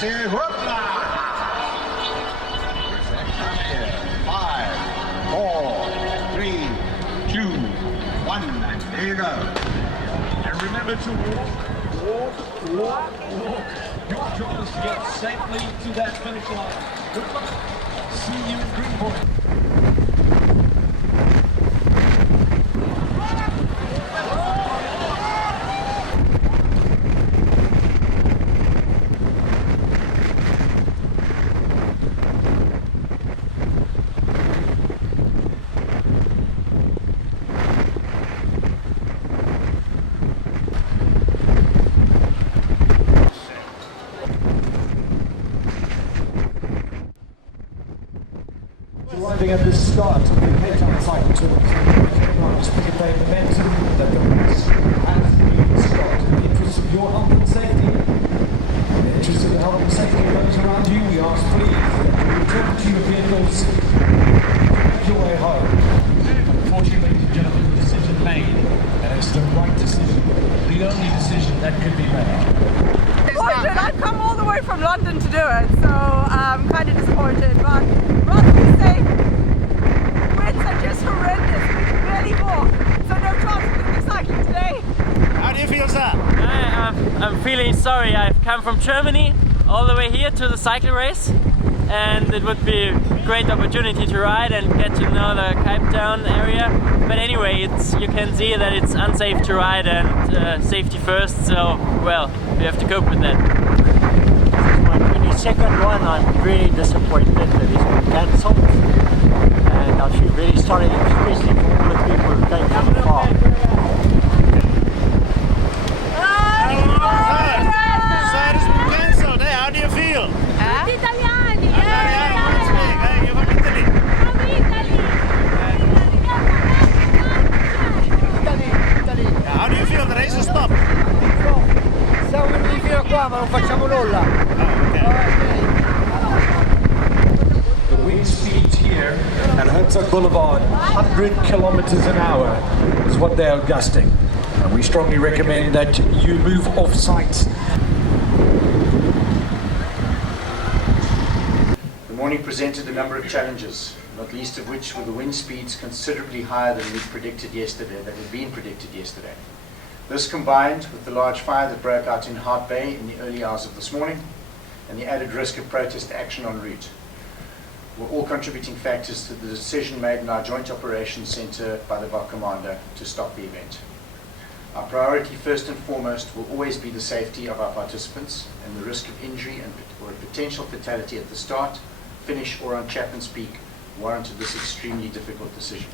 say whoopla. 5, 4, 3, 2, 1, and there you go. And remember to walk. Your job is to get safely to that finish line. Good luck. See you in Greenpoint. Arriving at the start of the Cape Town cycle tour, just to convey momentum that the race has been stopped. In the interest of your health and safety, in the interest of the health and safety of those around you, we ask please that you return to your vehicles and make your way home. Unfortunately, ladies and gentlemen, the decision made, and it's the right decision, the only decision that could be made. Disappointed. I've come all the way from London to do it, so I'm kind of disappointed, but rather than say winds are just horrendous, we can barely walk, so no chance of doing cycling today. How do you feel, sir? I'm feeling sorry. I've come from Germany all the way here to the cycle race, and it would be a great opportunity to ride and get to know the Cape Town area. But anyway, you can see that it's unsafe to ride and safety first, so well, we have to cope with that. This is my 22nd one. I'm really disappointed that it's been cancelled, and I feel very sorry, especially for all the people who came from far. So it has been cancelled, eh? How do you feel? Italiani, You're from Italy. How do you feel? The race is stopped. Siamo venuti fino a qua, ma non facciamo nulla. The wind speed here at Herzog Boulevard, 100 kilometers an hour is what they are gusting. And we strongly recommend that you move off site. The morning presented a number of challenges, not least of which were the wind speeds considerably higher than had been predicted yesterday. This combined with the large fire that broke out in Hart Bay in the early hours of this morning and the added risk of protest action en route were all contributing factors to the decision made in our Joint Operations Centre by the VOC Commander to stop the event. Our priority first and foremost will always be the safety of our participants, and the risk of injury or a potential fatality at the start, finish or on Chapman's Peak warranted this extremely difficult decision.